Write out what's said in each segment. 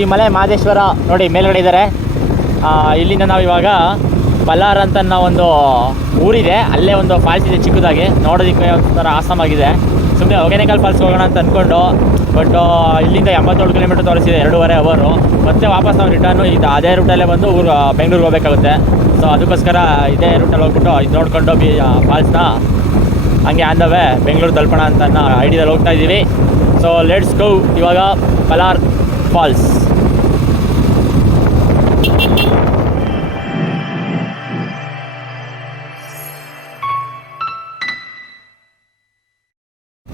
ಶ್ರೀ ಮಲೆ ಮಹದೇಶ್ವರ ನೋಡಿ ಮೇಲ್ಗಡೆ ಇದ್ದಾರೆ. ಇಲ್ಲಿಂದ ನಾವು ಇವಾಗ ಬಲ್ಲಾರ್ ಅಂತ ಒಂದು ಊರಿದೆ, ಅಲ್ಲೇ ಒಂದು ಫಾಲ್ಸ್ ಇದೆ ಚಿಕ್ಕದಾಗಿ, ನೋಡೋದಕ್ಕೆ ಒಂಥರ ಆಸಾಮಾಗಿದೆ. ಸುಮ್ಮನೆ ಹೊಗೆನಕಲ್ ಫಾಲ್ಸ್ ಹೋಗೋಣ ಅಂತ ಅಂದ್ಕೊಂಡು, ಬಟ್ ಇಲ್ಲಿಂದ 87 ಕಿಲೋಮೀಟರ್ ತೋರಿಸಿದೆ, 2.5 ಅವರು. ಮತ್ತೆ ವಾಪಸ್ ನಾವು ರಿಟರ್ನು ಅದೇ ರೂಟಲ್ಲೇ ಬಂದು ಬೆಂಗಳೂರಿಗೆ ಹೋಗಬೇಕಾಗುತ್ತೆ. ಸೊ ಅದಕ್ಕೋಸ್ಕರ ಇದೇ ರೂಟಲ್ಲಿ ಹೋಗ್ಬಿಟ್ಟು ಇದು ನೋಡಿಕೊಂಡು ಫಾಲ್ಸ್ನ ಹಂಗೆ ಆನ್ ದ ವೇ ಬೆಂಗಳೂರು ತಲುಪೋಣ ಅಂತ ಐಡಿಯಾದಲ್ಲಿ ಹೋಗ್ತಾ ಇದ್ದೀವಿ. So let's go. ಇವಾಗ ಬಲ್ಲಾರ್ ಫಾಲ್ಸ್.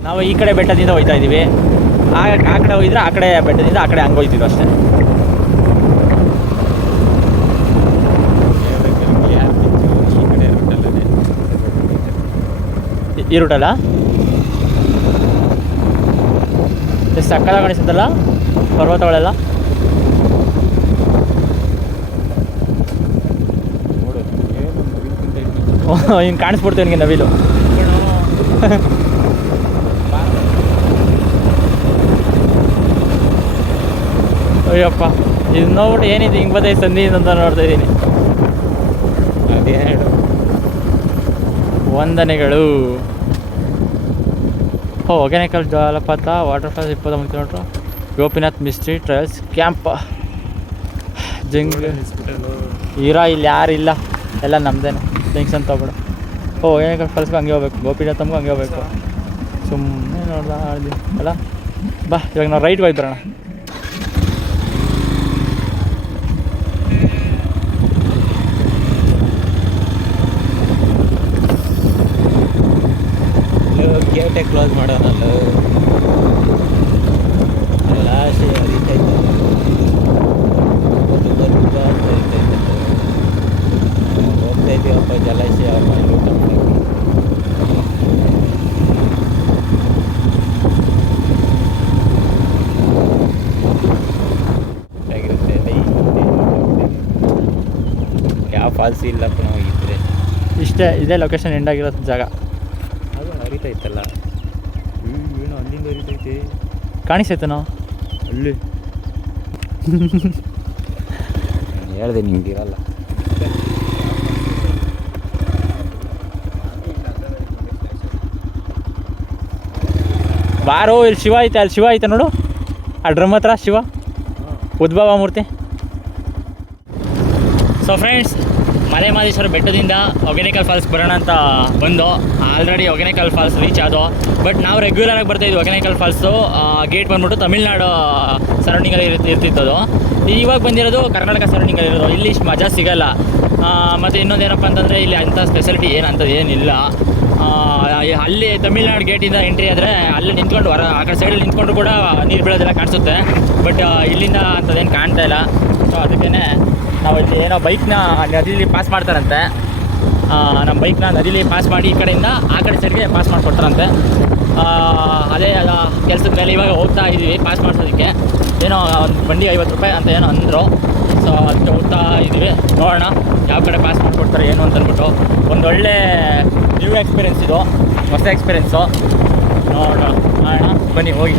ನಾವು ಈ ಕಡೆ ಬೆಟ್ಟದಿಂದ ಹೋಗ್ತಾ ಇದ್ದೀವಿ, ಆ ಕಡೆ ಹೋಗಿದ್ರೆ ಆ ಕಡೆ ಬೆಟ್ಟದಿಂದ ಆ ಕಡೆ ಹಂಗೆ ಹೋಗ್ತಿದ್ವಿ ಅಷ್ಟೇ. ಈ ರೂಟಲ್ಲ ಎಷ್ಟು ಸಕ್ಕದಾಗ ಕಾಣಿಸುತ್ತಲ್ಲ ಪರ್ವತಗಳೆಲ್ಲ. ಹಿಂಗೆ ಕಾಣಿಸ್ಬಿಡ್ತೀವಿ ನಿನಗೆ ನವಿಲು. ಅಯ್ಯಪ್ಪ, ಇದು ನೋಡ್ಬಿಟ್ಟು ಏನಿದೆ ಹಿಂಗೆ ಬದೈ ಸಂಧಿ ಅಂತ ನೋಡ್ತಾ ಇದ್ದೀನಿ. ವಂದನೆಗಳು. ಹೊಗೆನಕಲ್ ಜಲಪಾತ, waterfalls 29 kilometre, Gopinath mystery trials camp, ಇಲ್ಲಿ ಯಾರಿಲ್ಲ, ಎಲ್ಲ ನಮ್ಮದೇನೆ. ಟೆನ್ಷನ್ ತೊಗೊಬಿಡು. ಹೊಗೆನಕಲ್ ಫಾಲ್ಸ್ಗೂ ಹಂಗೆ ಹೋಗ್ಬೇಕು, ಗೋಪಿನಾಥಮ್ಗೂ ಹಂಗೆ ಹೋಗ್ಬೇಕು. ಸುಮ್ಮನೆ ನೋಡ್ದ ಅಲ್ಲ. ಬಾ ಇವಾಗ ನಾವು ರೈಟ್ಗೆ ಹೋಗಿ ಬರೋಣ. ಗೇಟೇ ಕ್ಲೋಸ್ ಮಾಡೋಣಲ್ಲ, ಲಾಶೆ ಹರಿತೈತೆ, ಹೋಗ್ತಾ ಇದ್ದೀವಪ್ಪ ಜಲಾಶಯ ಆಗಿರುತ್ತೆ. ಯಾವ ಫಾಲ್ಸ್ ಇಲ್ಲಪ್ಪ ನಾವು ಇದ್ರೆ ಇಷ್ಟೇ. ಇದೇ ಲೊಕೇಶನ್ ಎಂಡ್ ಆಗಿರೋ ಜಾಗ. ಅದು ಹರಿತೈತಲ್ಲ, ಏನು ಅಲ್ಲಿಂದ ಹರಿತೈತೆ ಕಾಣಿಸ್ತೈತನೋ ಅಲ್ಲಿ. ಹೇಳ್ದೆ ನಿಮ್ಗೆ ಇರಲ್ಲ. ಬಾರೋ, ಇಲ್ಲಿ ಶಿವ ಐತೆ, ಅಲ್ಲಿ ಶಿವ ಐತೆ ನೋಡು, ಆ ಡ್ರಮ್ ಹತ್ರ ಶಿವ, ಉದ್ಭವ ಮೂರ್ತಿ. ಸೊ ಫ್ರೆಂಡ್ಸ್, ಮಲೆ ಮಹದೇಶ್ವರ ಬೆಟ್ಟದಿಂದ ಹೊಗೆನಕಲ್ ಫಾಲ್ಸ್ ಬರೋಣ ಅಂತ ಬಂದು ಆಲ್ರೆಡಿ ಹೊಗೆನಕಲ್ ಫಾಲ್ಸ್ ರೀಚ್ ಆದೋ. ಬಟ್ ನಾವು ರೆಗ್ಯುಲರಾಗಿ ಬರ್ತಾಯಿದ್ವಿ ಹೊಗೆನಕಲ್ ಫಾಲ್ಸು. ಗೇಟ್ ಬಂದ್ಬಿಟ್ಟು ತಮಿಳ್ನಾಡು ಸರೌಂಡಿಂಗಲ್ಲಿ ಇರ್ತಿತ್ತದು. ಇವಾಗ ಬಂದಿರೋದು ಕರ್ನಾಟಕ ಸರೌಂಡಿಂಗಲ್ಲಿ ಇರೋದು. ಇಲ್ಲಿ ಇಷ್ಟು ಮಜಾ ಸಿಗೋಲ್ಲ. ಮತ್ತು ಇನ್ನೊಂದೇನಪ್ಪ ಅಂತಂದರೆ ಇಲ್ಲಿ ಅಂಥ ಸ್ಪೆಷಾಲಿಟಿ ಏನಂಥದ್ದು ಏನಿಲ್ಲ. ಅಲ್ಲಿ ತಮಿಳ್ನಾಡು ಗೇಟಿಂದ ಎಂಟ್ರಿ ಆದರೆ ಅಲ್ಲೇ ನಿಂತ್ಕೊಂಡು ಆ ಕಡೆ ಸೈಡಲ್ಲಿ ನಿಂತ್ಕೊಂಡು ಕೂಡ ನೀರು ಬೀಳೋದೆಲ್ಲ ಕಾಣಿಸುತ್ತೆ. ಬಟ್ ಇಲ್ಲಿಂದ ಅಂಥದ್ದೇನು ಕಾಣ್ತಾ ಇಲ್ಲ. ಸೊ ಅದಕ್ಕೇ ನಾವು ಇಲ್ಲಿ ಏನೋ ಬೈಕ್ನ ನದಿಲಿ ಪಾಸ್ ಮಾಡ್ತಾರಂತೆ. ನಮ್ಮ ಬೈಕ್ನ ನದಿಲಿ ಪಾಸ್ ಮಾಡಿ ಈ ಕಡೆಯಿಂದ ಆ ಕಡೆ ಸೈಡ್ಗೆ ಪಾಸ್ ಮಾಡಿಕೊಡ್ತಾರಂತೆ. ಅದೇ ಕೆಲಸದ ಮೇಲೆ ಇವಾಗ ಹೋಗ್ತಾ ಇದ್ದೀವಿ ಪಾಸ್ ಮಾಡಿಸೋದಕ್ಕೆ. ಏನೋ ಒಂದು ಬಂಡಿ 50 ರೂಪಾಯಿ ಅಂತ ಏನೋ ಅಂದರು. ಸೊ ಅದಕ್ಕೆ ಹೋಗ್ತಾ ಇದ್ದೀವಿ, ನೋಡೋಣ ಯಾವ ಕಡೆ ಪಾಸ್ ಮಾಡಿಕೊಡ್ತಾರೆ ಏನು ಅಂತ ಅಂದ್ಬಿಟ್ಟು. ಒಂದೊಳ್ಳೆ ನ್ಯೂ ಎಕ್ಸ್ಪೀರಿಯೆನ್ಸ್ ಇದು, ಹೊಸ ಎಕ್ಸ್ಪೀರಿಯೆನ್ಸು. ನೋಡೋಣ ಬನ್ನಿ ಹೋಗಿ.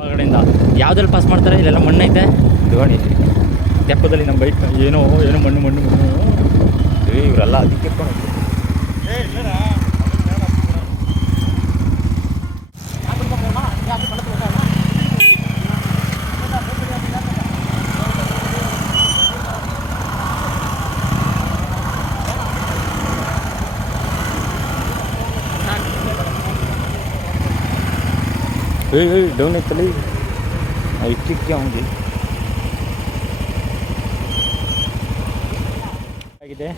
ಒಳಗಡೆಯಿಂದ ಯಾವುದ್ರಲ್ಲಿ ಪಾಸ್ ಮಾಡ್ತಾರೆ? ಇಲ್ಲೆಲ್ಲ ಮಣ್ಣೈತೆ ನೋಡಿ, ತೆಪ್ಪದಲ್ಲಿ ನಮ್ಮ ಬೈಕ್ ಏನೋ ಮಣ್ಣು ಇವರೆಲ್ಲ ಅದಕ್ಕೆ ಡೌನ್ ಐತಲ್ಲಿ ಇಟ್ಟಿಕ್ಕೆ ಅವನಿಗೆ ಆಗಿದೆ.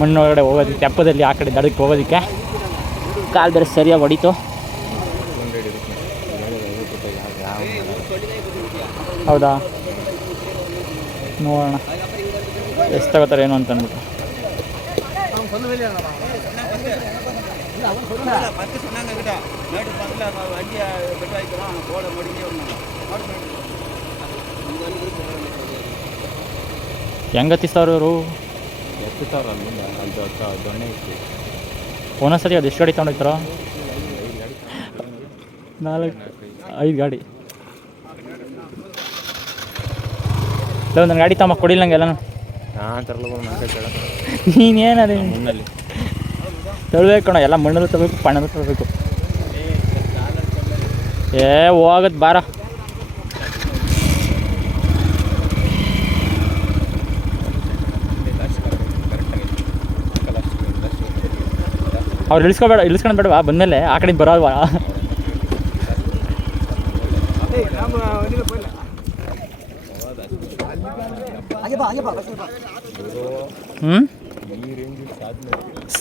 ಮಣ್ಣೊಳಗಡೆ ಹೋಗೋದಕ್ಕೆ, ತೆಪ್ಪದಲ್ಲಿ ಆ ಕಡೆ ದಡಕ್ಕೆ ಹೋಗೋದಕ್ಕೆ ಕಾಲು ಬೇರೆ ಸರಿಯಾಗಿ ಹೊಡಿತು. ಹೌದಾ, ನೋಡೋಣ ಎಷ್ಟು ತಗೋತಾರೆ ಏನು ಅಂತ ಅಂದ್ಬಿಟ್ಟು. ಹೆಂಗೆ ಹತ್ತಿಸ್ತಾವ್ರು ಇವರು? ಒಂದೊಂದ್ಸತಿ ಅದು ಎಷ್ಟು ಗಾಡಿ ತೊಗೊಂಡೋಗ್ತಾರೋ? 4-5 ಗಾಡಿ. ಇಲ್ಲ ನನ್ನ ಗಾಡಿ ತಮ್ಮ ಕೊಡಿಲ್ಲ ನಂಗೆ ಎಲ್ಲನೂ ನಾನು ತರಲು ನೀನೇನದು ಮುನ್ನಲ್ಲಿ ತಳ್ಬೇಕು ಕಣ, ಎಲ್ಲ ಮಣ್ಣಲ್ಲೂ ತರಬೇಕು, ಪಣ್ಣಲ್ಲೂ ತರಬೇಕು. ಏ ಹೋಗತ್ ಬಾರ. ಅವ್ರು ಇಳಿಸ್ಕೊಂಡು ಬೇಡವಾ ಬಂದಮೇಲೆ ಆ ಕಡೆ ಬರೋಲ್ವಾ? ಹ್ಞೂ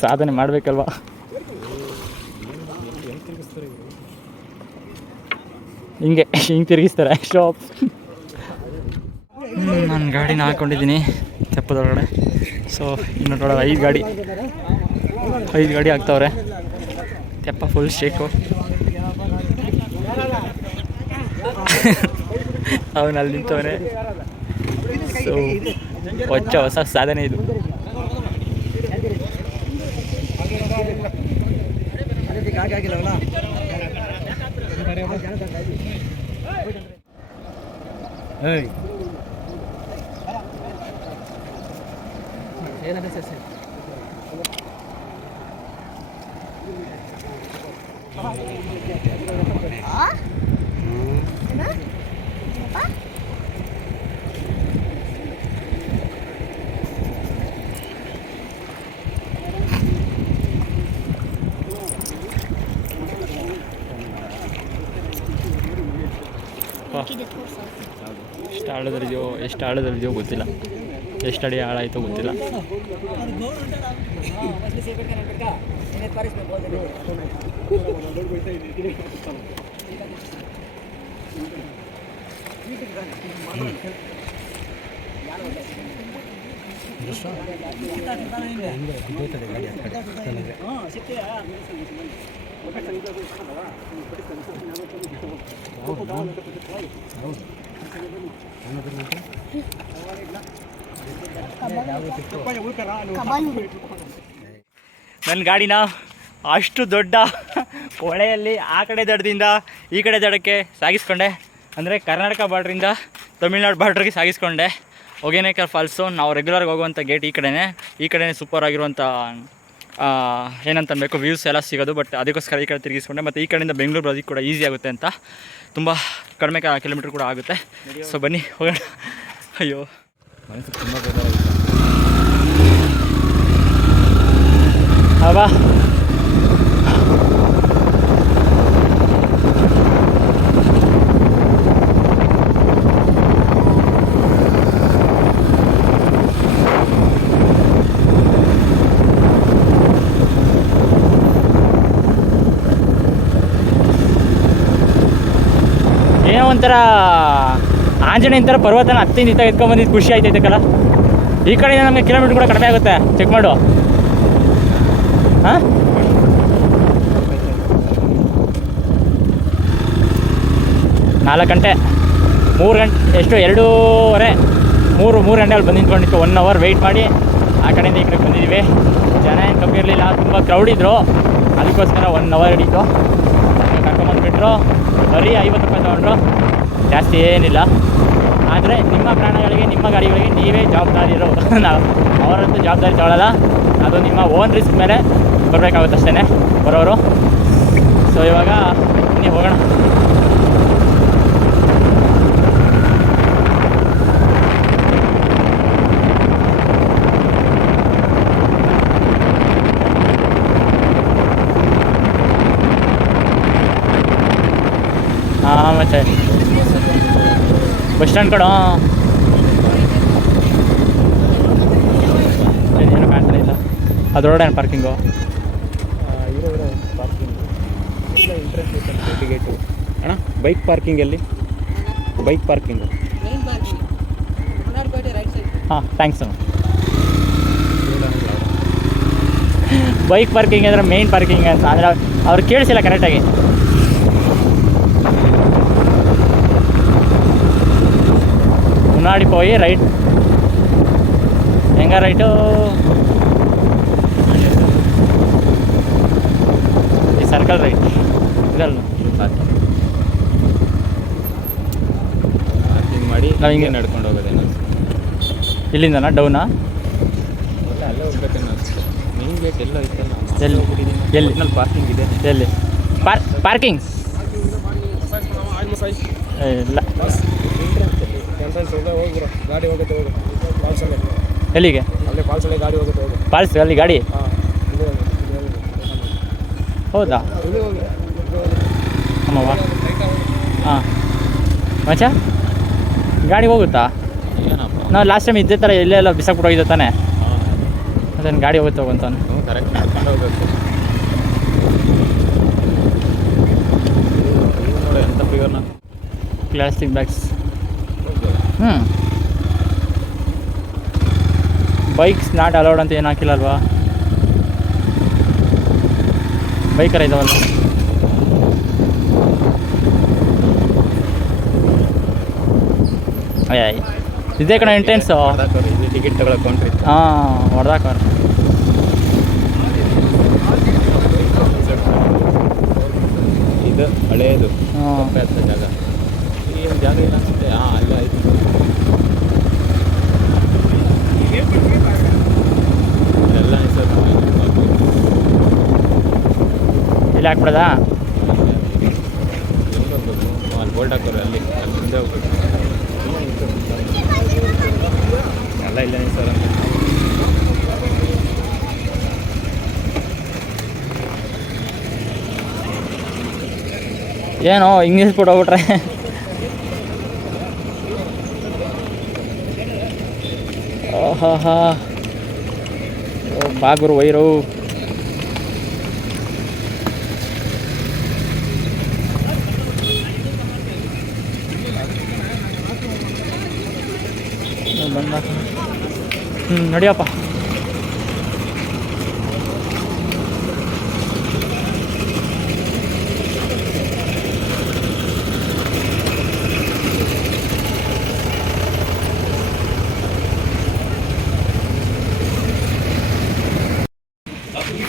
ಸಾಧನೆ ಮಾಡಬೇಕಲ್ವಾ? ಹಿಂಗೆ ತಿರುಗಿಸ್ತಾರೆ ಶಾಪ್. ನಾನು ಗಾಡಿನ ಹಾಕ್ಕೊಂಡಿದ್ದೀನಿ ತೆಪ್ಪದೊಳಗಡೆ. ಸೊ ಇನ್ನು ನೋಡೋ 5 ಗಾಡಿ ಆಗ್ತಾವ್ರೆ. ತೆಪ್ಪ ಫುಲ್ ಶೇಕು. ಅವನು ಅಲ್ಲಿ ನಿಂತವನೆ. ಸೊ ಹೊಸ ಸಾಧನೆ ಇದು. ಎಷ್ಟು ಆಳದಲ್ಲಿದೆಯೋ ಗೊತ್ತಿಲ್ಲ, ಎಷ್ಟು ಅಡಿ ಆಳ ಆಯಿತೋ ಗೊತ್ತಿಲ್ಲ. ನನ್ನ ಗಾಡಿನ ಅಷ್ಟು ದೊಡ್ಡ ಹೊಳೆಯಲ್ಲಿ ಆ ಕಡೆ ದಡದಿಂದ ಈ ಕಡೆ ದಡಕ್ಕೆ ಸಾಗಿಸ್ಕೊಂಡೆ. ಅಂದರೆ ಕರ್ನಾಟಕ ಬಾರ್ಡ್ರಿಂದ ತಮಿಳ್ನಾಡು ಬಾರ್ಡ್ರಿಗೆ ಸಾಗಿಸ್ಕೊಂಡೆ. ಹೊಗೆನಕಲ್ ಫಾಲ್ಸು ನಾವು ರೆಗ್ಯುಲರ್ಗೆ ಹೋಗುವಂಥ ಗೇಟ್ ಈ ಕಡೆನೇ ಸೂಪರ್ ಆಗಿರುವಂಥ ಏನಂತ ಅನ್ಬೇಕು ವ್ಯೂಸ್ ಎಲ್ಲ ಸಿಗೋದು. ಬಟ್ ಅದಕ್ಕೋಸ್ಕರ ಈ ಕಡೆ ತಿರುಗಿಸ್ಕೊಂಡೆ. ಮತ್ತು ಈ ಕಡೆಯಿಂದ ಬೆಂಗಳೂರು ಬರೋದಕ್ಕೆ ಕೂಡ ಈಸಿ ಆಗುತ್ತೆ ಅಂತ, ತುಂಬ ಕಡಿಮೆ ಕಿಲೋಮೀಟ್ರ್ ಕೂಡ ಆಗುತ್ತೆ. ಸೊ ಬನ್ನಿ ಹೋಗೋಣ. ಅಯ್ಯೋ ಮನಸ್ಸು ತುಂಬ ಬೇಜಾರಾಗಿತ್ತು. ಅವಾ ಏನೋ ಒಂಥರ ಆಂಜನೇಯನ ಥರ ಪರ್ವತನ ಹತ್ತಿಂದ ಎತ್ಕೊಂಡ್ಬಂದಿದ್ದು ಖುಷಿ ಆಯ್ತೈತಕ್ಕಲ್ಲ. ಈ ಕಡೆಯಿಂದ ನಮಗೆ ಕಿಲೋಮೀಟ್ರ್ ಕೂಡ ಕಡಿಮೆ ಆಗುತ್ತೆ. ಚೆಕ್ ಮಾಡು. ಹಾಂ 4 ಗಂಟೆ 3 ಗಂಟೆ ಎಷ್ಟು 2:30 3 ಗಂಟೆ ಅಲ್ಲಿ ಬಂದು ನಿಂತ್ಕೊಂಡಿತ್ತು. 1 ಅವರ್ ವೆಯ್ಟ್ ಮಾಡಿ ಆ ಕಡೆಯಿಂದ ಈ ಕಡೆಗೆ ಬಂದಿದ್ದೀವಿ. ಜನ ಏನು ಕಮ್ಮಿ ಇರಲಿಲ್ಲ, ತುಂಬ ಕ್ರೌಡ್ ಇದ್ದರು. ಅದಕ್ಕೋಸ್ಕರ 1 ಅವರ್ ಹಿಡಿತು. ಕರ್ಕೊಂಬಂದುಬಿಟ್ರು. ಬರೀ 50 ರೂಪಾಯಿ ತೊಗೊಂಡ್ರು, ಜಾಸ್ತಿ ಏನಿಲ್ಲ. ಆದರೆ ನಿಮ್ಮ ಪ್ರಾಣಗಳಿಗೆ ನಿಮ್ಮ ಗಾಡಿಗಳಿಗೆ ನೀವೇ ಜವಾಬ್ದಾರಿರು. ಅವರಂತೂ ಜವಾಬ್ದಾರಿ ತೊಗೊಳ್ಳಲ್ಲ, ಅದು ನಿಮ್ಮ ಓನ್ ರಿಸ್ಕ್ ಮೇಲೆ ಬರಬೇಕಾಗುತ್ತೆ ಅಷ್ಟೇ ಬರೋರು. ಸೊ ಇವಾಗ ನೀವು ಹೋಗೋಣ. ಹಾಂ ಮತ್ತೆ ಬಸ್ ಸ್ಟ್ಯಾಂಡ್ ಕಡೆ ಏನು ಕಾಣ್ತಾ ಇಲ್ಲ. ಅದರೊಳಗಡೆ ಪಾರ್ಕಿಂಗು ಇರೋ ಪಾರ್ಕಿಂಗ್ ಇಲ್ಲ. ಇಂಟ್ರೆಸ್ಟ್ ಗೇಟು ಅಣ್ಣ. ಬೈಕ್ ಪಾರ್ಕಿಂಗಲ್ಲಿ ಬೈಕ್ ಪಾರ್ಕಿಂಗು. ಹಾಂ ಥ್ಯಾಂಕ್ಸ್ ಅಣ್ಣ. ಬೈಕ್ ಪಾರ್ಕಿಂಗ್ ಅಂದರೆ ಮೇನ್ ಪಾರ್ಕಿಂಗ್ ಅಂತ ಅಂದರೆ ಅವ್ರು ಕೇಳಿಸಿಲ್ಲ ಕರೆಕ್ಟಾಗಿ. ಮುನ್ನಾಡಿ போய் ರೈಟ್ ಹೆಂಗ ರೈಟು ಈ ಸರ್ಕಲ್ ರೈಟ್ ಇದಲ್ಲ. ನಾವು ಹಿಂಗೆ ನಡ್ಕೊಂಡು ಹೋಗೋದೇನೋ ಇಲ್ಲಿಂದನಾ ಡೌನಾ? ಅಲ್ಲೇ ಹೋಗ್ಬೇಕೇನೋ ಅನ್ಸುತ್ತೆ. ಮೇನ್ ಗೇಟ್ ಎಲ್ಲ ಐತಲ್ಲ, ಎಲ್ಲಿ? ಎಲ್ಲಿ? ಪಾರ್ಕಿಂಗ್ ಇದೆ. ಎಲ್ಲಿ ಪಾರ್ಕಿಂಗ್? ಇಲ್ಲ. ಗಾಡಿ ಹೋಗುತ್ತೆ ಹೋಗಿ ಫಾಲ್ಸ್ ಅಲ್ಲೇ, ಎಲ್ಲಿಗೆ? ಅಲ್ಲೇ ಫಾಲ್ಸ್ ಅಲ್ಲೇ ಗಾಡಿ ಹೋಗುತ್ತೆ ಹೋಗಿ. ಫಾಲ್ಸ್ ಅಲ್ಲಿ ಗಾಡಿ? ಹೌದಾ? ಅಮ್ಮವ್ವ. ಹಾಂ ಮಚ್ಚ ಗಾಡಿ ಹೋಗುತ್ತಾ? ಏನಪ್ಪ ನಾವು ಲಾಸ್ಟ್ ಟೈಮ್ ಇದ್ದೇ ಥರ ಎಲ್ಲೆಲ್ಲ ಬಿಸಾಕ್ಬಿಟ್ಟು ಹೋಗಿದ್ದೆ ತಾನೆ, ಅದೇನು ಗಾಡಿ ಹೋಗುತ್ತೆ ಹೋಗಂತಾನೆ. ಕರೆಕ್ಟ್ ನಡ್ಕೊಂಡು ಹೋಗ್ಬೇಕು. ನೋಡಿ ಎಂಥ ಫಿಗರ್ನ. Plastic bags. Bikes not allowed ಅಂತ ಏನು ಹಾಕಿಲ್ಲ ಅಲ್ವಾ? ಬೈಕರ ಇದಾವಲ್ಲ. ಅಯ್ಯ ಇದೇ ಕಣ ಎಂಟ್ರೆನ್ಸು. ಟಿಕೆಟ್ ತಗೊಳ್ಳೋ ಕೌಂಟ್ರಿ. ಹಾಂ ಹೊಡೆದಾಕವ್ರ. ಇದು ಹಳೇದು ಹಾಂ ಜಾಗ. ಈ ಜಾಗ ಇಲ್ಲ ಅನ್ಸುತ್ತೆ. ಹಾಂ ಅಲ್ಲೇ ಆಯ್ತು. ಎಲ್ಲ ಹೆಸರು ಇಲ್ಲಿ ಹಾಕ್ಬಿಡೋದಾ? ಅಲ್ಲಿ ಬೋಲ್ಡ್ ಹಾಕೋರು, ಅಲ್ಲಿ ಮುಂದೆ ಹೋಗ್ಬೇಕು. ಎಲ್ಲ ಇಲ್ಲ ಸರ್ ಅಂತ. ಏನೋ ಇಂಗ್ಲೀಷ್ ಬಿಟ್ಟು ಹೋಗ್ಬಿಟ್ರೆ. ಓಹಾ ಹಾ ಬಾಗುರು ವೈರು. ಬಂದ ನಡಿಯಪ್ಪ.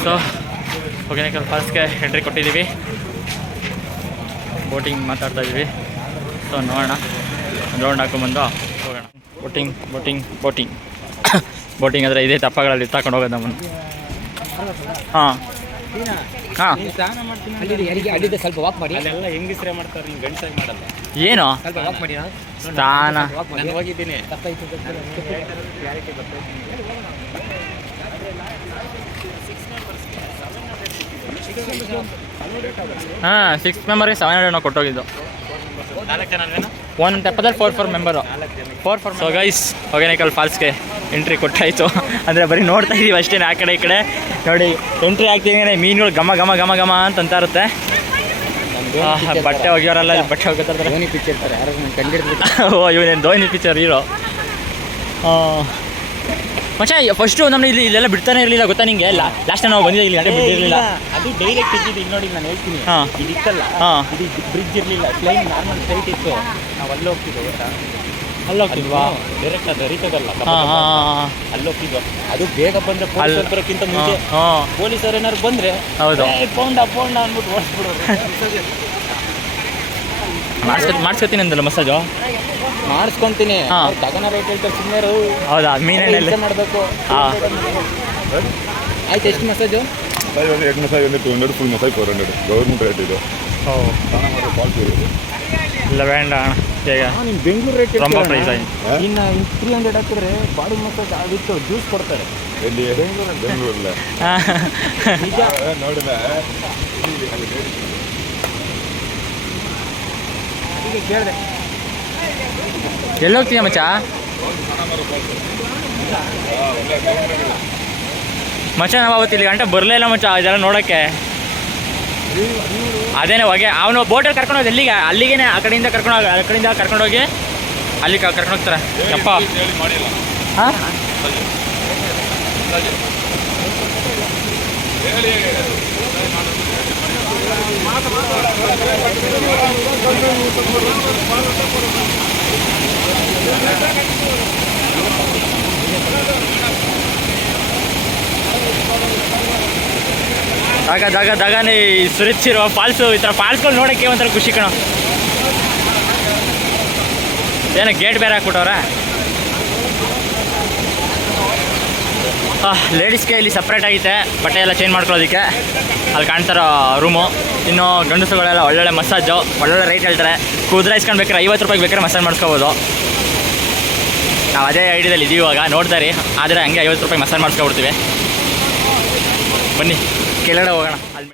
ಸೊ ಹೊಗೆನಕಲ್ ಫಾಲ್ಸ್ಗೆ ಎಂಟ್ರಿ ಕೊಟ್ಟಿದ್ದೀವಿ. ಬೋಟಿಂಗ್ ಮಾತಾಡ್ತಾ ಇದ್ದೀವಿ. ಸೊ ನೋಡೋಣ, ರೌಂಡ್ ಹಾಕೊಂಬಂದು ಹೋಗೋಣ. ಬೋಟಿಂಗ್ ಬೋಟಿಂಗ್ ಅಂದರೆ ಇದೇ ತಪ್ಪಗಳಲ್ಲಿ ತಗೊಂಡು ಹೋಗೋದು ನಮ್ಮನ್ನು. ಹಾಂ ಹಾಂ ಅಲ್ಲಿದ್ದ ಸ್ವಲ್ಪ ವಾಕ್ ಮಾಡಿ. ಅಲ್ಲೆಲ್ಲ ಹೆಂಗಿಸ್ರೆ ಮಾಡ್ತಾರೆ, ಹಿಂಗೆ ಗಂಟಾಗಿ ಮಾಡಲ್ಲ. ಏನು ಸ್ವಲ್ಪ ವಾಕ್ ಮಾಡಿ. ಸ್ಥಾನ ನಾನು ಹೋಗಿದ್ದೀನಿ. ಹಾಂ 6 ಮೆಂಬರ್ಗೆ 700 ನಾವು ಕೊಟ್ಟೋಗಿದ್ದು. 4 ಜನ ಒಂದು ತೆಪ್ಪದಲ್ಲಿ 4 ಮೆಂಬರು. 4 ಸೊ ಗೈಸ್ ಹೊಗೆನಕಲ್ ಫಾಲ್ಸ್ಗೆ ಎಂಟ್ರಿ ಕೊಟ್ಟಾಯಿತು. ಅಂದರೆ ಬರೀ ನೋಡ್ತಾ ಇದ್ದೀವಿ ಅಷ್ಟೇ ಆ ಕಡೆ ಈ ಕಡೆ. ನೋಡಿ ಎಂಟ್ರಿ ಆಗ್ತಿದ್ದೀನಿ ಮೀನುಗಳು ಘಮ ಘಮ ಘಮ ಘಮ ಅಂತ ಇರುತ್ತೆ. ಬಟ್ಟೆ ಒಗೆಯೋರೆಲ್ಲ ಬಟ್ಟೆ ಒಗ್ತಾರೆ. ಧೋನಿ ಪಿಕ್ಚರ್ ಇರ್ತಾರೆ, ಯಾರು ಕಂಡಿಡ್ತಾರೆ. ಓ ಇವನೇನು ಧೋನಿ ಪಿಕ್ಚರ್ ಹೀರೋ. ಮಚ್ಚ ಫಸ್ಟು ನಮ್ಮನ್ನ ಇಲ್ಲೆಲ್ಲ ಬಿಡ್ತಾನೆ ಇರಲಿಲ್ಲ ಗೊತ್ತಾ ನಿಂಗೆ? ಲಾಸ್ಟ್ ನಾವು ಬಂದಿದ್ದೆ ಇಲ್ಲಿ ಗಂಟೆ ಬಿಟ್ಟಿರಲಿಲ್ಲ. ಅದು ಡೈರೆಕ್ಟ್ ಇದ್ದಿದ್ದು. ಇಲ್ಲಿ ನೋಡಿ ನಾನು ಹೇಳ್ತೀನಿ, ಹಾಂ ಇದಿತ್ತಲ್ಲ, ಹಾಂ ಇದು ಬ್ರಿಡ್ಜ್ ಇರಲಿಲ್ಲ, ಪ್ಲೈನ್ ನಾರ್ಮಲ್ ಫ್ಲೈಟ್ ಇತ್ತು. ನಾವು ಅಲ್ಲಿ ಹೋಗ್ತಿದ್ವಿ ಗೊತ್ತಾ, ಅಲ್ಲಿ ಹೋಗ್ತಿದ್ವಾ? ಡೈರೆಕ್ಟ್ ಅದು ಹರಿತದಲ್ಲ, ಹಾಂ ಹಾಂ ಅಲ್ಲಿ ಹೋಗ್ತಿದ್ವಿ. ಅದು ಬೇಗ ಬಂದರೆ ಅಲ್ಲಿ ಬರೋಕ್ಕಿಂತ ಮುಂಚೆ ಹಾಂ ಪೊಲೀಸರು ಏನಾದ್ರು ಬಂದರೆ ಹೌದು ಪೌಂಡ ಅಂದ್ಬಿಟ್ಟು ಓಡಿಸ್ಬಿಡೋದು. ಮಾಡಿಸ್ಕೊತೀನಿ ಅಂದಲ್ಲ ಮಸಾಜು. ಮಾಡಿಸ್ಕೊಂತೀನಿ. ಹಾಂ. ತಗೋಣ ರೇಟ್ ಹೇಳ್ತಾರೆ ಸುಮ್ಮನೆ. ಹೌದಾ ಮೀನೆಣ್ಣೆಲ್ಲ ಮಾಡಬೇಕು. ಹಾಂ ಆಯ್ತು, ಎಷ್ಟು massage? Egg massage 200, full massage 400. Government rate ಇದು. ಓ ಫಾಲ್ಸ್ ಇರೋದು. ಇಲ್ಲ ಬೇಡ ಹೇಗೆ ನಿಮ್ಮ ಬೆಂಗಳೂರು ರೇಟ್ ತುಂಬ ಪ್ರೈಸ್ ಆಗಿ. ಇನ್ನು 300 ಹಾಕಿದ್ರೆ ಬಾಡಿ ಮಸಾಜ್ ಆಗಿತ್ತು, ಜ್ಯೂಸ್ ಕೊಡ್ತಾರೆ. ಎಲ್ಲಿ? ಬೆಂಗಳೂರಲ್ಲ ನಿಜ. ನೋಡಿಲ್ಲ. ಈಗ ಕೇಳಿದೆ, ಎಲ್ಲಿ ಹೋಗ್ತೀಯ ಮಚ್ಚ? ಮಚ್ಚ ನಾವು ಅವತ್ತು ಇಲ್ಲಿ ಗಂಟೆ ಬರಲೇ ಇಲ್ಲ ಮಚ್ಚ ಇದೆಲ್ಲ ನೋಡೋಕ್ಕೆ. ಅದೇನೇ ಹೊಗೆ ಅವನು ಬೋಟಲ್ಲಿ ಕರ್ಕೊಂಡೋಗಿ ಎಲ್ಲಿಗೆ ಅಲ್ಲಿಗೇನೆ ಆ ಕಡೆಯಿಂದ ಕರ್ಕೊಂಡೋಗಿ ಅಲ್ಲಿ ಕರ್ಕೊಂಡೋಗ್ತಾರೆ. ಯಪ್ಪ ಹಾಂ ಜಾಗನೇ ಸುರಿಚಿರುವ ಫಾಲ್ಸು. ಈ ಥರ ಫಾಲ್ಸ್ಗಳು ನೋಡೋಕ್ಕೆ ಒಂಥರ ಖುಷಿ ಕಣ. ಏನೋ ಗೇಟ್ ಬೇರೆ ಹಾಕ್ಬಿಟ್ಟವ್ರೆ. ಲೇಡೀಸ್ಗೆ ಇಲ್ಲಿ ಸಪ್ರೇಟ್ ಆಗೈತೆ ಬಟ್ಟೆ ಎಲ್ಲ ಚೇಂಜ್ ಮಾಡ್ಕೊಳ್ಳೋದಕ್ಕೆ. ಅಲ್ಲಿ ಕಾಣ್ತಾರೋ ರೂಮು. ಇನ್ನು ಗಂಡಸುಗಳೆಲ್ಲ ಒಳ್ಳೊಳ್ಳೆ ಮಸಾಜು, ಒಳ್ಳೊಳ್ಳೆ ರೇಟ್ ಹೇಳ್ತಾರೆ. ಕುದುರೆ ಇಸ್ಕೊಳ್ಬೇಕಾರೆ 50 ರೂಪಾಯಿಗೆ ಬೇಕಾದ್ರೆ ಮಸಾಜ್ ಮಾಡಿಸ್ಕೋಬೋದು. ನಾವು ಅದೇ ಐಡಿಯಾದಲ್ಲಿ ಇದೀವಿ ಇವಾಗ, ನೋಡ್ತಾ ರೀ. ಆದರೆ ಹಂಗೆ 50 ರೂಪಾಯಿ ಮಸಾಜ್ ಮಾಡಿಸ್ಕೊಬಿಡ್ತೀವಿ. ಬನ್ನಿ ಕೆಳಗಡೆ ಹೋಗೋಣ. ಅಲ್ಲಿ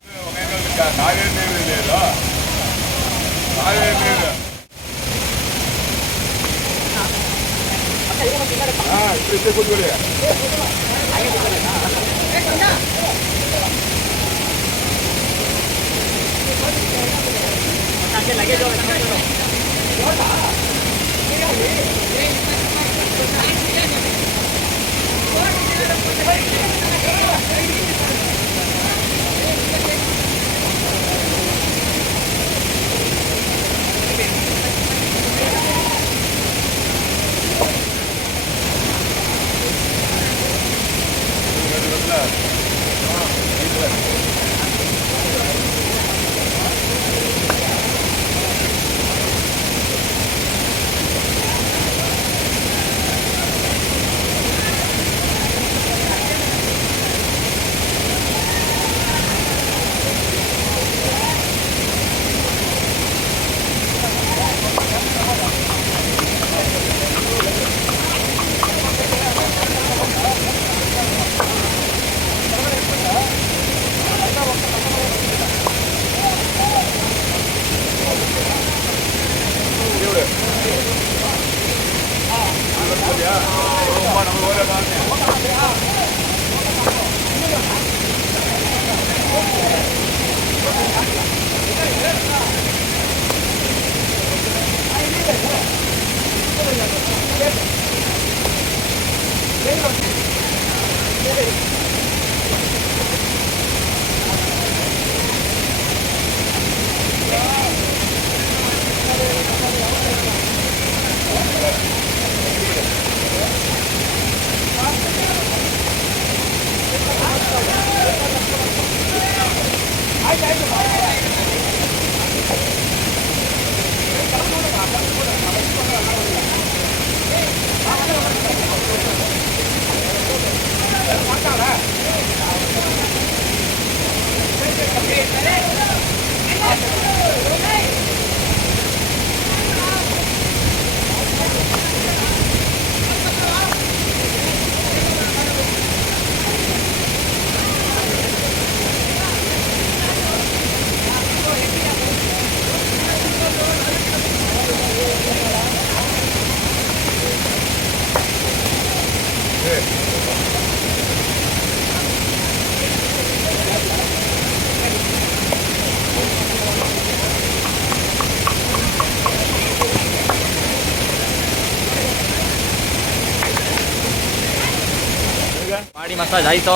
ಬಾಡಿ ಮಸಾಜ್ ಆಯಿತು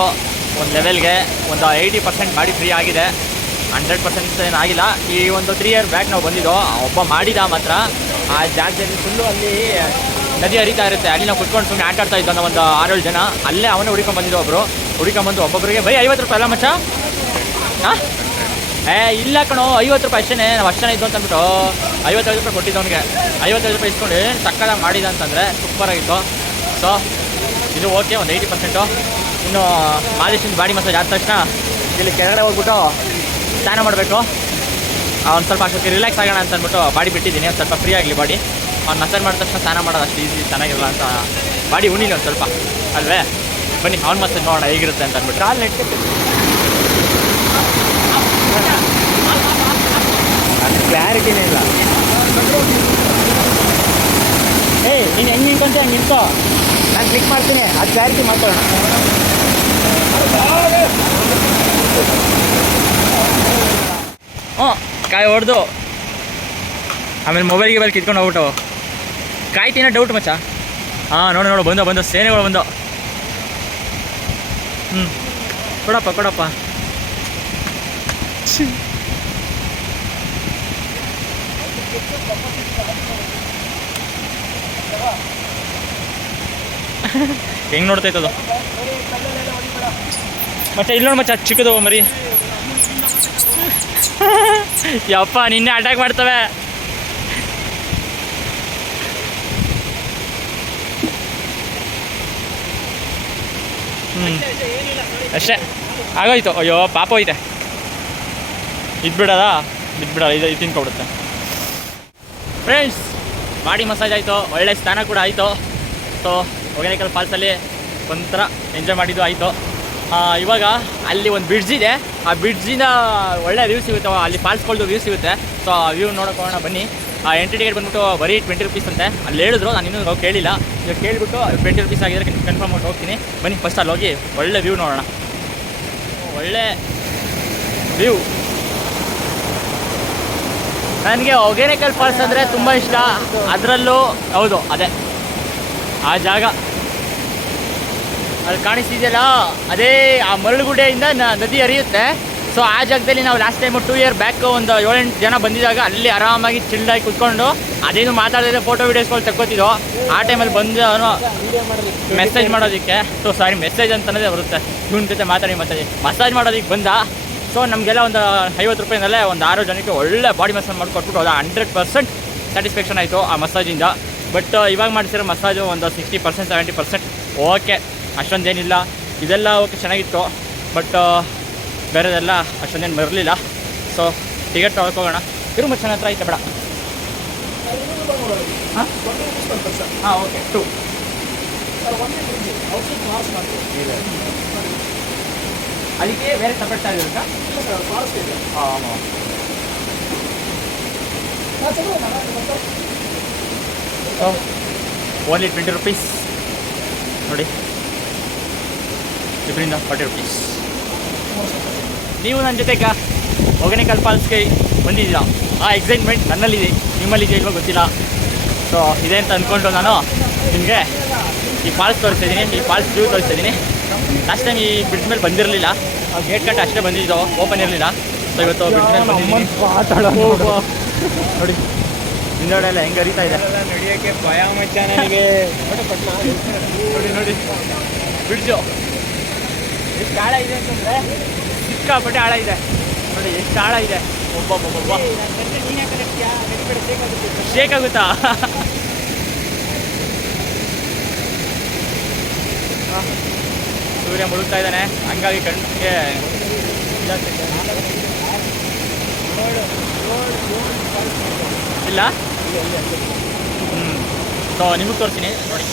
ಒಂದು ಲೆವೆಲ್ಗೆ. ಒಂದು 80% ಬಾಡಿ ಫ್ರೀ ಆಗಿದೆ, 100% ಏನಾಗಿಲ್ಲ. ಈ ಒಂದು 3 ಇಯರ್ ಬ್ಯಾಕ್ ನಾವು ಬಂದಿದ್ದೋ, ಒಬ್ಬ ಮಾಡಿದ ಮಾತ್ರ ಆ ಜಾಗದಲ್ಲಿ ಫುಲ್ಲು ಅಲ್ಲಿ ನದಿ ಹರಿತಾ ಇರುತ್ತೆ. ಅಲ್ಲಿ ನಾವು ಕುತ್ಕೊಂಡು ಸುಮ್ಮನೆ ಆಟ ಆಡ್ತಾ ಇದ್ದೋ ಒಂದು 6-7 ಜನ. ಅಲ್ಲೇ ಅವನೇ ಹುಡ್ಕೊಂಡ್ಬಂದಿದ್ದು ಒಬ್ಬರು. ಹುಡ್ಕೊಂಬಂದು ಒಬ್ಬೊಬ್ಬರಿಗೆ ಬೈ 50 ರೂಪಾಯಿ ಅಲ್ಲ ಮಚ್ಚ? ಹಾಂ ಇಲ್ಲ ಕಣೋ, 50 ರೂಪಾಯಿ ಅಷ್ಟೇ. ನಾವು ಅಷ್ಟೇ ಇದ್ದು ಅಂತ ಅಂದ್ಬಿಟ್ಟು 55 ರೂಪಾಯಿ ಕೊಟ್ಟಿದ್ದು ಅವನಿಗೆ. 55 ರೂಪಾಯಿ ಇಸ್ಕೊಂಡು ಏನು ಸಕ್ಕದಾಗಿ ಮಾಡಿದ ಅಂತಂದರೆ ಸೂಪರಾಗಿತ್ತು. ಸೊ ಇದು ಓಕೆ, ಒಂದು 80%. ಇನ್ನು ಮಾಲಿಶಿಂದ ಬಾಡಿ ಮಸಾಜ್ ಆದ ತಕ್ಷಣ ಇಲ್ಲಿ ಕೆಳಗಡೆ ಹೋಗ್ಬಿಟ್ಟು ಸ್ನಾನ ಮಾಡಬೇಕು. ಒಂದು ಸ್ವಲ್ಪ ಅಷ್ಟೊತ್ತಿಗೆ ರಿಲ್ಯಾಕ್ಸ್ ಆಗೋಣ ಅಂತ ಅಂದ್ಬಿಟ್ಟು ಬಾಡಿ ಬಿಟ್ಟಿದ್ದೀನಿ. ಒಂದು ಸ್ವಲ್ಪ ಫ್ರೀ ಆಗಲಿ ಬಾಡಿ. ಅವ್ನು ಮಸಾಜ್ ಮಾಡಿದ ತಕ್ಷಣ ಸ್ನಾನ ಮಾಡೋದು ಅಷ್ಟು ಈಸಿ ಚೆನ್ನಾಗಿರಲ್ಲ ಅಂತ ಬಾಡಿ ಉಣಿಲಿ ಒಂದು ಸ್ವಲ್ಪ ಅಲ್ವೇ. ಬನ್ನಿ ಅವ್ನು ಮಸಾಜ್ ನೋಡೋಣ ಹೇಗಿರುತ್ತೆ ಅಂತ ಅಂದ್ಬಿಟ್ಟು. ಕಾಲು ನೆಟ್ಟಿ ಅದು ಕ್ಲಾರಿಟಿನೇ ಇಲ್ಲ. ಏಯ್ ನೀನು ಹೆಂಗೆ ನಿಂತ್ಕೊಂತ ಹಂಗೆ ನಿಂತೋ, ನಾನು ಕ್ಲಿಕ್ ಮಾಡ್ತೀನಿ. ಅದು ಕ್ಲಾರಿಟಿ ಮಾತಾಡೋಣ. ಹ್ಞೂ ಕಾಯಿ ಹೊಡೆದು ಆಮೇಲೆ ಮೊಬೈಲ್ಗೆ ಕಿತ್ಕೊಂಡು ಹೋಗ್ಬಿಟ್ಟು ಕಾಯ್ತೀನ ಡೌಟ್ ಮಚ್ಚ. ಹಾಂ ನೋಡು ಬಂದು ಸೇನೆಗಳು ಬಂದು. ಕೊಡಪ್ಪ ಹೆಂಗೆ ನೋಡ್ತೈತದು ಮತ್ತೆ. ಇಲ್ಲಿ ನೋಡಿ ಮಚ್ಚ, ಚಿಕ್ಕದು ಮರಿ. ಯಪ್ಪ ನಿನ್ನೆ ಅಟ್ಯಾಕ್ ಮಾಡ್ತವೆ. ಅಷ್ಟೇ ಆಗೋಯ್ತು. ಅಯ್ಯೋ ಪಾಪ ಹೋಯ್ತೆ, ಇದ್ಬಿಡೋದಾ ಇದು ತಿನ್ಕೊಬಿಡುತ್ತೆ. ಫ್ರೆಂಡ್ಸ್, ಬಾಡಿ ಮಸಾಜ್ ಆಯಿತು, ಒಳ್ಳೆ ಸ್ನಾನ ಕೂಡ ಆಯಿತು. ಸೊ ಹೊಗೆನಕಲ್ ಫಾಲ್ಸಲ್ಲಿ ಒಂಥರ ಎಂಜಾಯ್ ಮಾಡಿದ್ದು ಆಯಿತು. ಇವಾಗ ಅಲ್ಲಿ ಒಂದು ಬ್ರಿಡ್ಜ್ ಇದೆ, ಆ ಬ್ರಿಡ್ಜಿನ ಒಳ್ಳೆ ವ್ಯೂ ಸಿಗುತ್ತೆ, ಅಲ್ಲಿ ಫಾಲ್ಸ್ಗಳದ್ದು ವ್ಯೂ ಸಿಗುತ್ತೆ. ಸೊ ಆ ವ್ಯೂ ನೋಡೋಕೆ ಹೋಗೋಣ ಬನ್ನಿ. ಎಂಟ್ರಿ ಟಿಕೆಟ್ ಬಂದ್ಬಿಟ್ಟು ಬರೀ 20 rupees ಅಂತೆ. ಅಲ್ಲಿ ಹೇಳಿದ್ರು, ನಾನು ಇನ್ನೂ ಕೇಳಿಲ್ಲ. ಈಗ ಕೇಳಿಬಿಟ್ಟು 20 rupees ಆಗಿದ್ರೆ ಕನ್ಫರ್ಮ್ ಮಾಡಿ ಹೋಗ್ತೀನಿ. ಬನ್ನಿ ಫಸ್ಟ್ ಅಲ್ಲಿ ಹೋಗಿ ಒಳ್ಳೆ ವ್ಯೂ ನೋಡೋಣ. ಒಳ್ಳೆ ವ್ಯೂ. ನನಗೆ ಹೊಗೆನಕಲ್ ಫಾಲ್ಸ್ ಅಂದರೆ ತುಂಬ ಇಷ್ಟ. ಅದರಲ್ಲೂ ಹೌದು ಅದೇ ಆ ಜಾಗ ಅಲ್ಲಿ ಕಾಣಿಸ್ತಿದೆಯಲ್ಲ, ಅದೇ ಆ ಮರಳುಗುಡ್ಡೆಯಿಂದ ನದಿ ಹರಿಯುತ್ತೆ. ಸೊ ಆ ಜಾಗದಲ್ಲಿ ನಾವು ಲಾಸ್ಟ್ ಟೈಮು 2 year ಬ್ಯಾಕ್ ಒಂದು 7-8 ಜನ ಬಂದಿದ್ದಾಗ ಅಲ್ಲಿ ಆರಾಮಾಗಿ ಚಿಲ್ಡಾಗಿ ಕುತ್ಕೊಂಡು ಅದೇನು ಮಾತಾಡಿದ್ರೆ ಫೋಟೋ ವೀಡಿಯೋಸ್ಗಳು ತಕ್ಕೋತಿದ್ದೋ. ಆ ಟೈಮಲ್ಲಿ ಬಂದು ಅವನು ಮೆಸೇಜ್ ಮಾಡೋದಕ್ಕೆ, ಸೊ ಸಾರಿ ಮೆಸೇಜ್ ಅಂತಲೇ ಬರುತ್ತೆ, ಇವನ ಜೊತೆ ಮಾತಾಡಿ ಮಸಾಜ್ ಮಾಡೋದಕ್ಕೆ ಬಂದ. ಸೊ ನಮಗೆಲ್ಲ ಒಂದು 50 ರೂಪಾಯಿನಲ್ಲೇ ಒಂದು 6 ಜನಕ್ಕೆ ಒಳ್ಳೆ ಬಾಡಿ ಮಸಾಜ್ ಮಾಡಿಕೊಟ್ಬಿಟ್ಟು ಅದು 100% ಸ್ಯಾಟಿಸ್ಫ್ಯಾಕ್ಷನ್ ಆಯಿತು ಆ ಮಸಾಜಿಂದ. ಬಟ್ ಇವಾಗ ಮಾಡಿಸಿರೋ ಮಸಾಜು ಒಂದು 60% 70% ಓಕೆ, ಅಷ್ಟೊಂದೇನಿಲ್ಲ. ಇದೆಲ್ಲ ಓಕೆ ಚೆನ್ನಾಗಿತ್ತು, ಬಟ್ ಬೇರೆದೆಲ್ಲ ಅಷ್ಟೊಂದೇನು ಬರಲಿಲ್ಲ. So ticket ತೊಗೊಳಕೋಗೋಣ. ತಿರುಮುಚ್ಚನ ಹತ್ರ ಐತೆ ಬೇಡ. ಹಾಂ ಓಕೆ 2 ಅದಕ್ಕೆ ಬೇರೆ ಸಪ್ರೇಟ್ ಚಾರ್ಜ್ ಇರುತ್ತಾ? ಹಾಂ ಓನ್ಲಿ 20 rupees ನೋಡಿ, ಇದರಿಂದ 40 rupees. ನೀವು ನನ್ನ ಜೊತೆ ಹೊಗೆನಕಲ್ ಫಾಲ್ಸ್ಗೆ ಬಂದಿದ್ದೀರಾ, ಆ ಎಕ್ಸೈಟ್ಮೆಂಟ್ ನನ್ನಲ್ಲಿದೆ, ನಿಮ್ಮಲ್ಲಿದೆ ಇಲ್ವೋ ಗೊತ್ತಿಲ್ಲ. ಸೊ ಇದೆ ಅಂತ ಅಂದ್ಕೊಂಡು ನಾನು ನಿಮಗೆ ಈ ಫಾಲ್ಸ್ ತೋರಿಸ್ತಿದ್ದೀನಿ, ಈ ಫಾಲ್ಸ್ ವ್ಯೂ ತೋರಿಸ್ತಿದ್ದೀನಿ. ಲಾಸ್ಟ್ ಟೈಮ್ ಈ ಬ್ರಿಡ್ಜ್ ಮೇಲೆ ಬಂದಿರಲಿಲ್ಲ, ಆ ಗೇಟ್ ಕಟ್ಟ ಅಷ್ಟೇ ಬಂದಿದ್ದು, ಓಪನ್ ಇರಲಿಲ್ಲ. ಸೊ ಇವತ್ತು ಬ್ರಿಡ್ಜ್ ಮೇಲೆ ಬಂದಿದ್ದೀನಿ. ನೋಡಿ ಹಿಂದಡೆ ಎಲ್ಲ ಹೆಂಗೆ ಹರಿತಾ ಇದೆ, ನಡೆಯೋಕ್ಕೆ ಭಯ ಮಚ್ಚ ನನಗೆ. ನೋಡಿ ಬ್ರಿಡ್ಜು ಎಷ್ಟು ಆಳ ಇದೆ ಅಂತಂದರೆ ಸಿಕ್ಕಾಪಟ್ಟೆ ಆಳ ಇದೆ. ನೋಡಿ ಎಷ್ಟು ಆಳ ಇದೆ, ಒಬ್ಬೊಬ್ಬೊಬ್ಬ ಶೇಕ್ ಆಗುತ್ತಾ? ಸೂರ್ಯ ಮುಳುಗ್ತಾ ಇದ್ದಾನೆ, ಹಂಗಾಗಿ ಕಣ್ಣಿಗೆ ಇಲ್ಲ. ಸೊ ನಿಮಗೆ ತೋರಿಸ್ತೀನಿ ನೋಡಿ.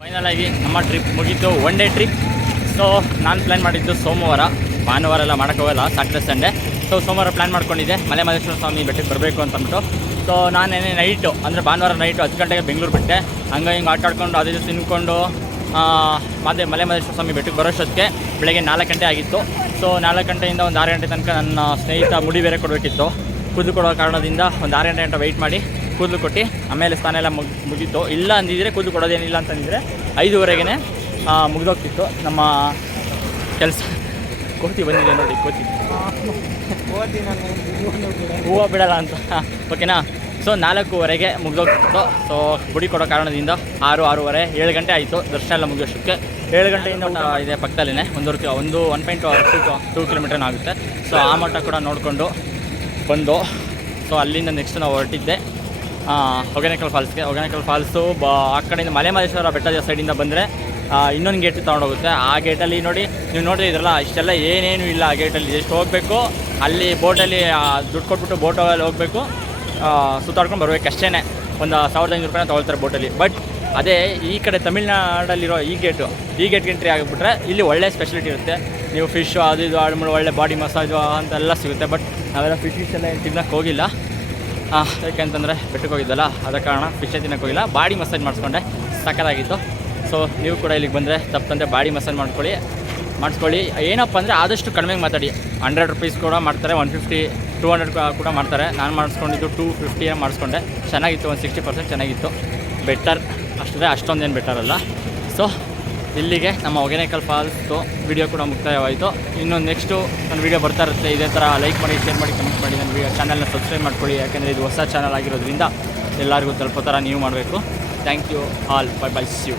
ಫೈನಲ್ ಆಗಿ ನಮ್ಮ ಟ್ರಿಪ್ ಮುಗೀತು, 1 day ಟ್ರಿಪ್. ಸೊ ನಾನು ಪ್ಲ್ಯಾನ್ ಮಾಡಿದ್ದು ಸೋಮವಾರ, ಭಾನುವಾರ ಎಲ್ಲ ಮಾಡೋಕ್ಕೋಗಲ್ಲ, ಸಾಟರ್ಡೆ ಸಂಡೇ. ಸೊ ಸೋಮವಾರ ಪ್ಲ್ಯಾನ್ ಮಾಡ್ಕೊಂಡಿದ್ದೆ ಮಲೆ ಮಹದೇಶ್ವರ ಸ್ವಾಮಿ ಬೆಟ್ಟಕ್ಕೆ ಬರಬೇಕು ಅಂತಂದ್ಬಿಟ್ಟು. ಸೊ ನಾನೇನೇ ನೈಟು ಅಂದರೆ ಭಾನುವಾರ ನೈಟು 10 ಗಂಟೆಗೆ ಬೆಂಗಳೂರು ಬಿಟ್ಟೆ. ಹಂಗೆ ಹಿಂಗೆ ಆಟ ಆಡ್ಕೊಂಡು ಅದೇ ತಿನ್ಕೊಂಡು ಮತ್ತೆ ಮಲೆ ಮಹದೇಶ್ವರ ಸ್ವಾಮಿ ಬೆಟ್ಟಕ್ಕೆ ಬರೋಷ್ಟೊತ್ತಿಗೆ ಬೆಳಗ್ಗೆ 4 ಗಂಟೆ ಆಗಿತ್ತು. ಸೊ 4 ಗಂಟೆಯಿಂದ ಒಂದು 6 ಗಂಟೆ ತನಕ ನನ್ನ ಸ್ನೇಹಿತ ಮುಡಿ ಬೇರೆ ಕೊಡಬೇಕಿತ್ತು. ಕೂದಲು ಕೊಡೋ ಕಾರಣದಿಂದ ಒಂದು 6 ಗಂಟೆ ವೆಯ್ಟ್ ಮಾಡಿ ಕೂದಲು ಕೊಟ್ಟು ಆಮೇಲೆ ಸ್ನಾನ ಎಲ್ಲ ಮುಗೀತು. ಇಲ್ಲ ಅಂದಿದ್ರೆ ಕೂದಲು ಕೊಡೋದೇನಿಲ್ಲ ಅಂತಂದಿದ್ರೆ 5:30ಗೆ ಮುಗಿದೋಗ್ತಿತ್ತು ನಮ್ಮ ಕೆಲಸ. ಕೋತಿ ಬಂದಿದೆ ನೋಡಿ, ಕೋತಿ ಹೂವು ಬಿಡಲ್ಲ ಅಂತ. ಓಕೆನಾ? ಸೊ 4:15ಗೆ ಮುಗಿದೋಗ್ತಿತ್ತು. ಸೊ ಗುಡಿ ಕೊಡೋ ಕಾರಣದಿಂದ 6:30 7 ಗಂಟೆ ಆಯಿತು ದರ್ಶನ ಎಲ್ಲ ಮುಗಿಯೋಷ್ಟಕ್ಕೆ. 7 ಗಂಟೆಯಿಂದ ಇದೆ ಪಕ್ಕದಲ್ಲೇ 1.2 ಕಿಲೋಮೀಟರ್ ಆಗುತ್ತೆ. ಸೊ ಆ ಮಟ್ಟ ಕೂಡ ನೋಡಿಕೊಂಡು ಬಂದು ಸೊ ಅಲ್ಲಿಂದ ನೆಕ್ಸ್ಟ್ ನಾವು ಹೊರಟಿದ್ದೆ ಹೊಗೆನಕಲ್ ಫಾಲ್ಸ್ಗೆ. ಹೊಗೆನಕಲ್ ಫಾಲ್ಸು ಆ ಕಡೆಯಿಂದ ಮಲೆ ಮಹದೇಶ್ವರ ಬೆಟ್ಟದ ಸೈಡಿಂದ ಬಂದರೆ ಇನ್ನೊಂದು ಗೇಟ್ ತೊಗೊಂಡೋಗುತ್ತೆ. ಆ ಗೇಟಲ್ಲಿ ನೋಡಿ, ನೀವು ನೋಡ್ತಾ ಇದ್ರಲ್ಲ, ಇಷ್ಟೆಲ್ಲ ಏನೇನು ಇಲ್ಲ ಆ ಗೇಟಲ್ಲಿ. ಎಷ್ಟು ಹೋಗಬೇಕು ಅಲ್ಲಿ ಬೋಟಲ್ಲಿ ದುಡ್ಡು ಕೊಟ್ಬಿಟ್ಟು ಬೋಟಲ್ಲಿ ಹೋಗಬೇಕು, ಸುತ್ತಾಡ್ಕೊಂಡು ಬರ್ಬೇಕು ಅಷ್ಟೇ. ಒಂದು 1500 ರೂಪಾಯಿನ ತೊಗೊಳ್ತಾರೆ ಬೋಟಲ್ಲಿ. ಬಟ್ ಅದೇ ಈ ಕಡೆ ತಮಿಳ್ನಾಡಲ್ಲಿರೋ ಈ ಗೇಟ್ಗೆ ಎಂಟ್ರಿ ಆಗಿಬಿಟ್ರೆ ಇಲ್ಲಿ ಒಳ್ಳೆ ಸ್ಪೆಷಲಿಟಿ ಇರುತ್ತೆ. ನೀವು ಫಿಶು ಅದು ಇದು ಆಡ್ಮೇಲೆ ಒಳ್ಳೆ ಬಾಡಿ ಮಸಾಜು ಅಂತೆಲ್ಲ ಸಿಗುತ್ತೆ. ಬಟ್ ನಾವೆಲ್ಲ ಫಿಶ್ ಎಲ್ಲ ಏನು ತಿನ್ನಕ್ಕೆ ಹೋಗಿಲ್ಲ, ಯಾಕೆಂತಂದರೆ ಬೆಟ್ಟಕ್ಕೆ ಹೋಗಿದ್ದಲ್ಲ, ಅದ ಕಾರಣ ಫಿಶೇ ತಿನ್ನಕ್ಕೆ ಹೋಗಿಲ್ಲ. ಬಾಡಿ ಮಸಾಜ್ ಮಾಡಿಸ್ಕೊಂಡೆ, ಸಕ್ಕತ್ತಾಗಿತ್ತು. ಸೊ ನೀವು ಕೂಡ ಇಲ್ಲಿಗೆ ಬಂದರೆ ತಪ್ಪಂದರೆ ಬಾಡಿ ಮಸಾಜ್ ಮಾಡಿಸ್ಕೊಳ್ಳಿ. ಏನಪ್ಪ ಅಂದರೆ ಆದಷ್ಟು ಕಡಿಮೆಗೆ ಮಾತಾಡಿ. 100 ರೂಪೀಸ್ ಕೂಡ ಮಾಡ್ತಾರೆ, 150, 200 ಕೂಡ ಮಾಡ್ತಾರೆ. ನಾನು ಮಾಡಿಸ್ಕೊಂಡಿದ್ದು 250 ಮಾಡಿಸ್ಕೊಂಡೆ. ಚೆನ್ನಾಗಿತ್ತು, ಒಂದು 60% ಚೆನ್ನಾಗಿತ್ತು. ಬೆಟರ್ ಅಷ್ಟೊಂದೇನು ಬೆಟರ್ ಅಲ್ಲ. ಸೊ ಇಲ್ಲಿಗೆ ನಮ್ಮ ಹೊಗೆನಕಲ್ ಫಾಲ್ಸ್ದು ವಿಡಿಯೋ ಕೂಡ ಮುಕ್ತಾಯವಾಯಿತು. ಇನ್ನು ನೆಕ್ಸ್ಟು ನನ್ನ ವೀಡಿಯೋ ಬರ್ತಾ ಇರುತ್ತೆ. ಇದೇ ಥರ ಲೈಕ್ ಮಾಡಿ, ಶೇರ್ ಮಾಡಿ, ಕಮೆಂಟ್ ಮಾಡಿ. ನನ್ನ ಚಾನಲ್ನ ಸಬ್ಸ್ಕ್ರೈಬ್ ಮಾಡ್ಕೊಳ್ಳಿ, ಯಾಕೆಂದರೆ ಇದು ಹೊಸ ಚಾನಲ್ ಆಗಿರೋದ್ರಿಂದ ಎಲ್ಲರಿಗೂ ತಲುಪೋ ಥರ ನೀವು ಮಾಡಬೇಕು. Thank you all. Bye bye, see you.